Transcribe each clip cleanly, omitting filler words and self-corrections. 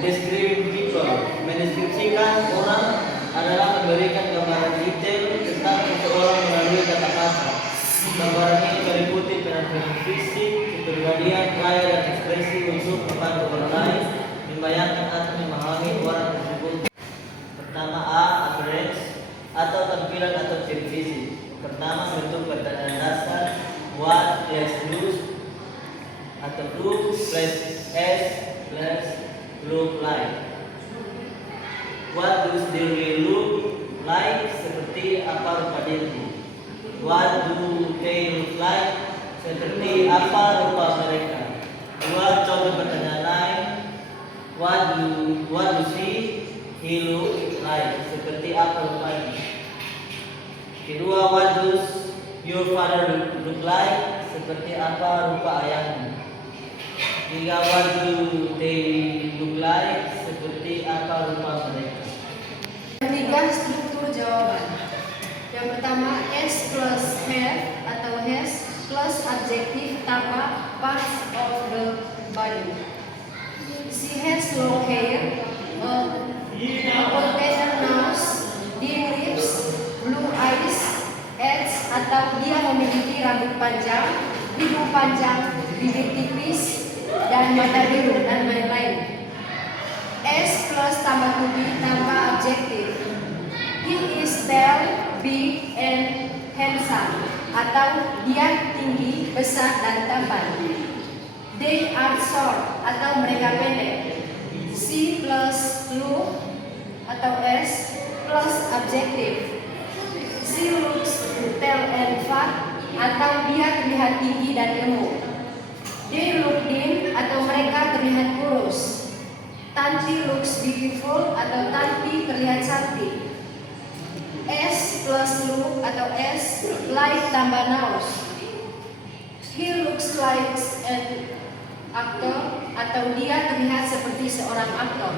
Descriptor mendeskripsikan orang adalah memberikan gambaran detail tentang seseorang melalui kata-kata. Gambaran ini meliputi penampilan fisik, kepribadian, gaya dan ekspresi untuk membantu orang lain membayangkan atau memahami orang tersebut. Pertama A. Appearance atau tampilan atau ciri fisik. Pertama, bentuk pertanyaan dasar what plus look atau look plus s plus look like. What does they look like? Seperti apa rupa diri. What do they look like? Seperti apa rupa mereka. Dua, contoh pertanyaan lain. What do he look like? Seperti apa rupanya. Kedua, what does your father look like? Seperti apa rupa ayahmu. Tiga, what do they look like? Seperti apa rupa mereka. Ketiga, struktur jawaban. Yang pertama, S plus have atau has plus adjektif tambah parts of the body. She has long hair, pointed nose, dim lips, blue eyes, edge atau dia memiliki rambut panjang, hidung panjang, bibir tipis, dan mata biru dan lain-lain. S plus tambah to be tambah adjektif. He is tall, big, and handsome. Atau dia tinggi, besar, dan tampan. They are short atau mereka pendek. C plus look atau S plus adjektif. She looks tall and fat atau dia terlihat tinggi dan gemuk. They look thin atau mereka terlihat kurus. Tanti looks beautiful atau Tanti terlihat cantik. S plus look atau S like tambah nose. He looks like an actor atau dia terlihat seperti seorang aktor.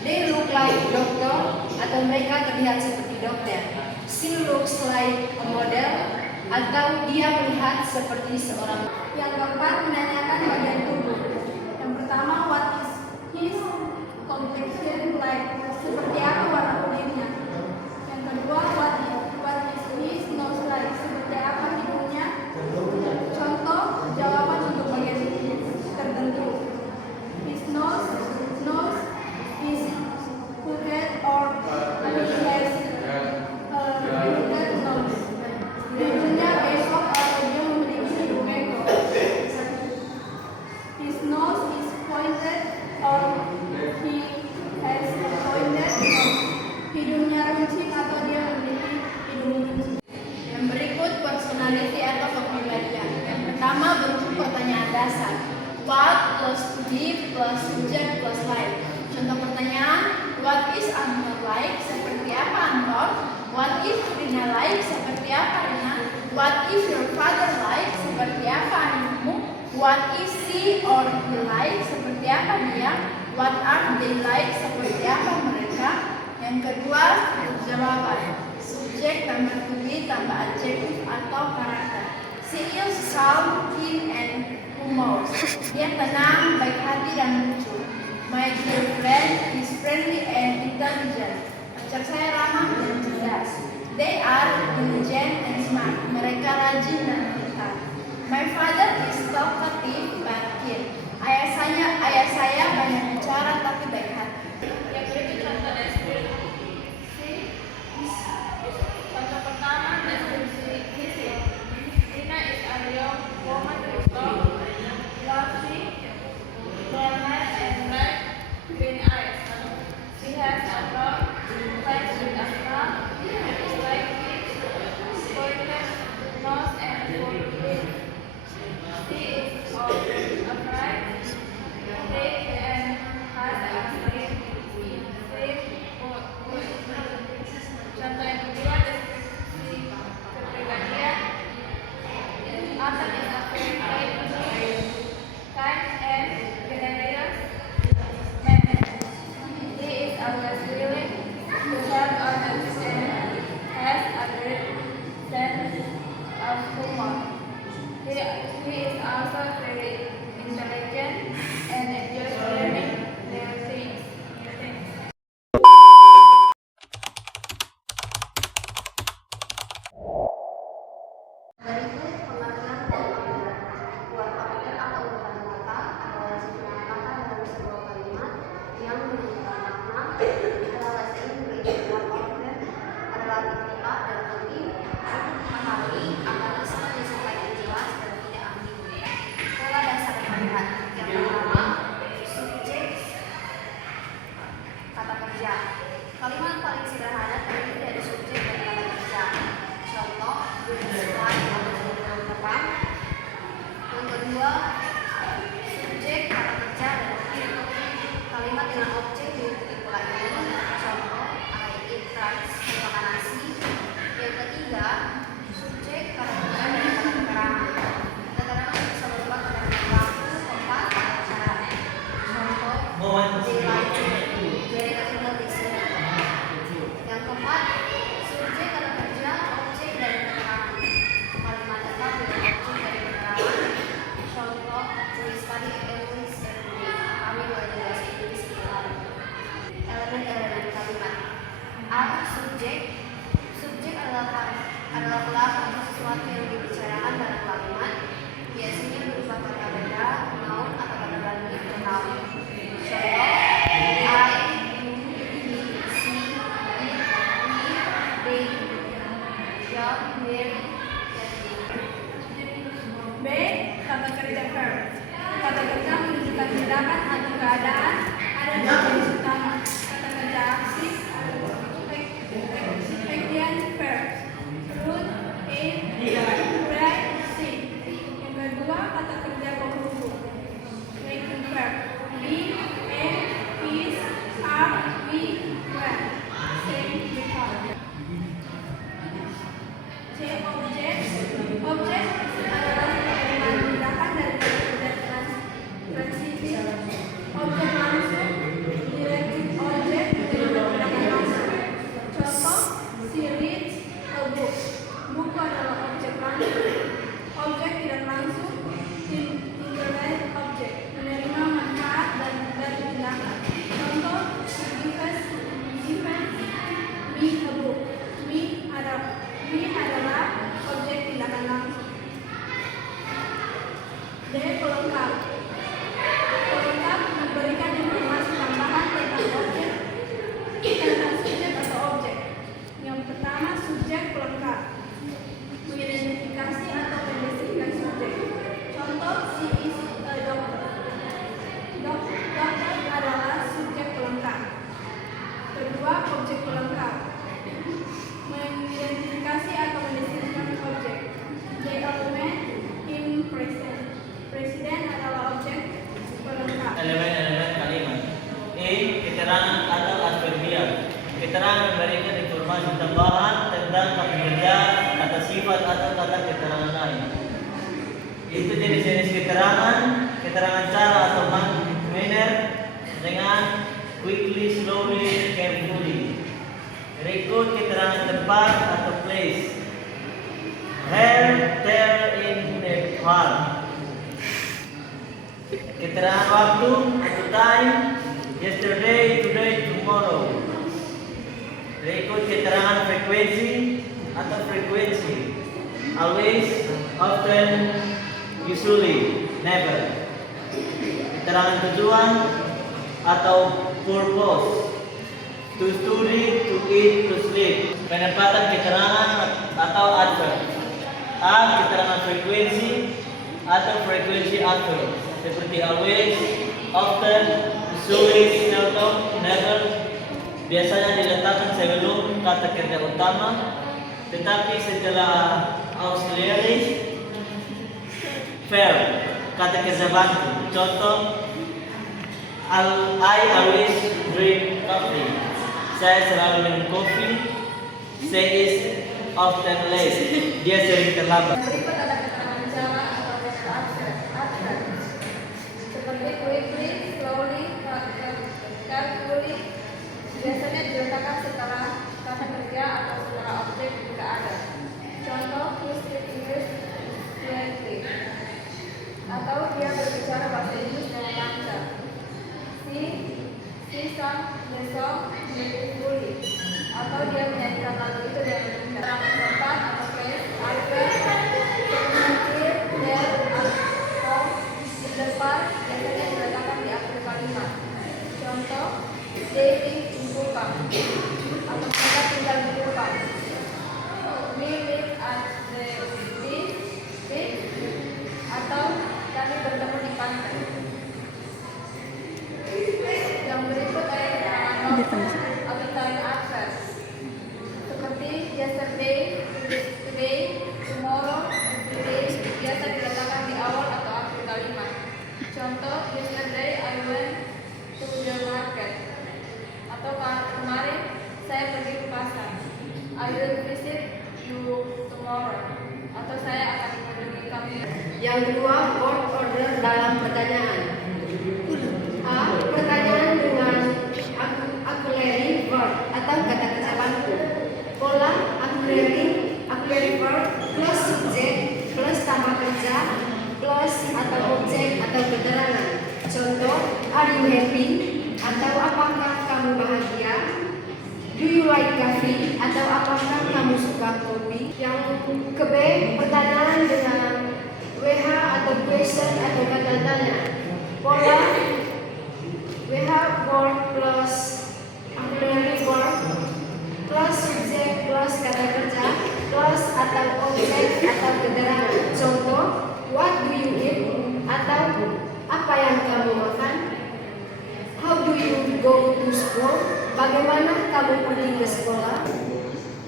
They look like doctor atau mereka terlihat seperti dokter. She looks like a model atau dia melihat seperti seorang. Yang keempat, menanyakan bagian tubuh. Yang pertama, what is his complexion like? Seperti apa warna kulitnya? Yang kedua, what is his nose like? Seperti apa hidungnya? Contoh jawaban untuk bagian tertentu. His nose is crooked or he has crooked nose. Hidungnya besok atau dia memiliki hidung bengkok. His nose is pointed or he has a pointed nose. Hidungnya runcing atau dia memiliki hidung runcing. Yang berikut personality atau kepribadian. Yang pertama, bentuk pertanyaan dasar. What plus to be plus subject plus like. Contoh pertanyaan, what is Anwar like? Seperti apa Anwar? What is Rina like? Seperti apa Rina? What is your father like? Seperti apa ayahmu? What is she or he like? Seperti apa dia? What are they like? Seperti apa mereka? Yang kedua, jawaban. Subjek tambah to be tambah adjektif atau karakter. She is calm, keen, and humorous. Dia tenang, baik hati, dan lucu. My dear friend is friendly and intelligent. Pacar saya ramah dan cerdas. They are diligent and smart. Mereka rajin dan pintar. My father is talkative but keen. Ayah saya banyak bicara tapi baik hati. Yang berikut contoh deskripsi. Contoh pertama, deskripsi fisik. Rina is a young woman with lovely brown hair and bright green eyes. She has a brown face with a scar, slight teeth, pointed nose, and full lips. She is upright, thick, and has a slim voice. Contoh yang kedua, deskripsi kepribadian. Nathan is a friendly, kind, and generous man. He is always willing to help others and has a great sense of humor. He is also very intelligent and enjoys learning new things. dengan objek diikuti pola ini. Contoh, I eat rice, saya makan nasi. Yang ketiga, subjek kata kerja dan kata keterangan. Keterangan bisa berupa keterangan waktu, tempat, atau cara. Contoh, they like to very natural disney. Yang keempat, subjek kata kerja, objek dari keterangan. Kalimat lengkap dengan objek dari keterangan. Contoh, we study English every day. Kami belajar bahasa Inggris setiap hari. Elemen kalimat. A. Subjek. Subjek adalah pelaku atau sesuatu yang dibicarakan dalam kalimat. Biasanya berupa kata benda, noun, atau kata ganti pronoun. Contoh, I, you, he, she, it, we, they, John, Mary, B. Kata kerja verb. Kata kerja menunjukkan tindakan atau keadaan ada di jenis utama. Kata kerja aktif, bagian verb. Root, aim, write, sing. Yang kedua, kata kerja penghubung. Making verb. Be, am, is, are, we, were. Sing, become. C. Objek. Objek adalah penerimaan tindakan dari kata kerja transitif. Objek langsung, directed object dengan tindakan langsung. Contoh, she reads a book. Buku adalah objek langsung. Objek tidak langsung, indirect object, menerima manfaat dari tindakan. Contoh, she gives me a book. Me adalah objek tindakan langsung. D. Pelengkap. Pelengkap memberikan informasi tambahan tentang objek, tentang subjek atau objek. Yang pertama, subjek pelengkap. Mengidentifikasi atau mendeskripsikan subjek. Contoh, she is a doctor. Dokter adalah subjek pelengkap. Kedua, objek pelengkap. Mengidentifikasi atau mendeskripsikan objek. The element in present. Presiden adalah objek pelengkap. Elemen-elemen kalimat. A. Keterangan atau adverbial. Keterangan memberikan informasi tambahan tentang kata kerja, kata sifat atau kata keterangan lain. Itu jenis-jenis keterangan, keterangan cara atau manner dengan quickly, slowly, carefully. Berikut keterangan tempat atau place. Here, there, in the park. Keterangan waktu atau time. Yesterday, today, tomorrow. Berikut keterangan frekuensi atau frekuensi. Always, often, usually, never. Keterangan tujuan atau purpose. To study, to eat, to sleep. Penempatan keterangan atau adverb. A. Keterangan frekuensi atau frekuensi adverb seperti always, often, usually, seldom, never. Biasanya diletakkan sebelum kata kerja utama, tetapi setelah auxiliary verb, kata kerja bantu. Contoh, I always drink coffee. Saya selalu minum kopi. She is often late. Dia sering terlambat. Berikut ada keterangan cara atau kata adverb. Seperti quickly, slowly, carefully. Biasanya diletakkan setelah kata kerja atau setelah objek jika ada. Contoh, he speaks English fluently. Atau dia berbicara bahasa Inggris dengan lancar. She sang the song beautifully. Atau dia menyanyikan lagu itu dengan lancar. Tempat atau place, adverb, seperti there, at home, in the park, biasanya diletakkan di akhir kalimat. Contoh, they live in Kupang. Atau mereka tinggal di Kupang. We live at the beach. Atau kami bertemu di pantai. Yang berikut ada keterangan waktu atau time adverb. Seperti yesterday, today, tomorrow, today, biasa diletakkan di awal atau akhir kalimat. Contoh, yesterday I went to the market. Yang kedua, word order dalam pertanyaan. A. Pertanyaan dengan auxiliary verb atau kata kerja bantu. Pola auxiliary verb plus subjek plus tambah kerja plus atau objek atau keterangan. Contoh, are you happy? Atau apakah kamu bahagia? Do you like coffee? Atau apakah kamu suka kopi? Yang ke B, pertanyaan dengan WH atau question atau kata tanya. Pola WH word plus auxiliary verb plus subjek plus kata kerja plus atau objek atau keterangan. Contoh, what do you eat? Atau apa yang kamu makan? How do you go to school? Bagaimana kamu pergi ke sekolah?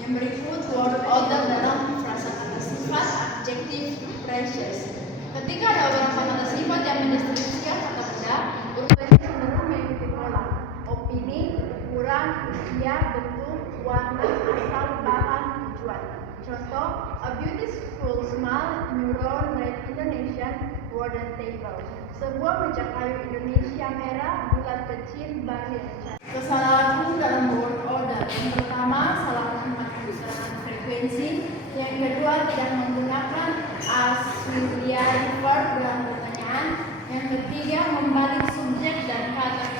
Yang berikut word order dalam frasa kata sifat adjektif precious. Ketika ada beberapa kata sifat yang mendeskripsikan kata benda, urutannya cenderung mengikuti pola opini, ukuran, usia, bentuk, warna, asal, bahan, tujuan. Contoh, a beautiful smile, neuron red Indonesian wooden table. Sebuah meja kayu Indonesia merah, bulat kecil, bagi kesalahan dalam word order. Yang pertama, salah menempatkan keterangan frekuensi. Yang kedua, tidak menggunakan auxiliary verb dalam pertanyaan. Yang ketiga, membalik subjek dan kata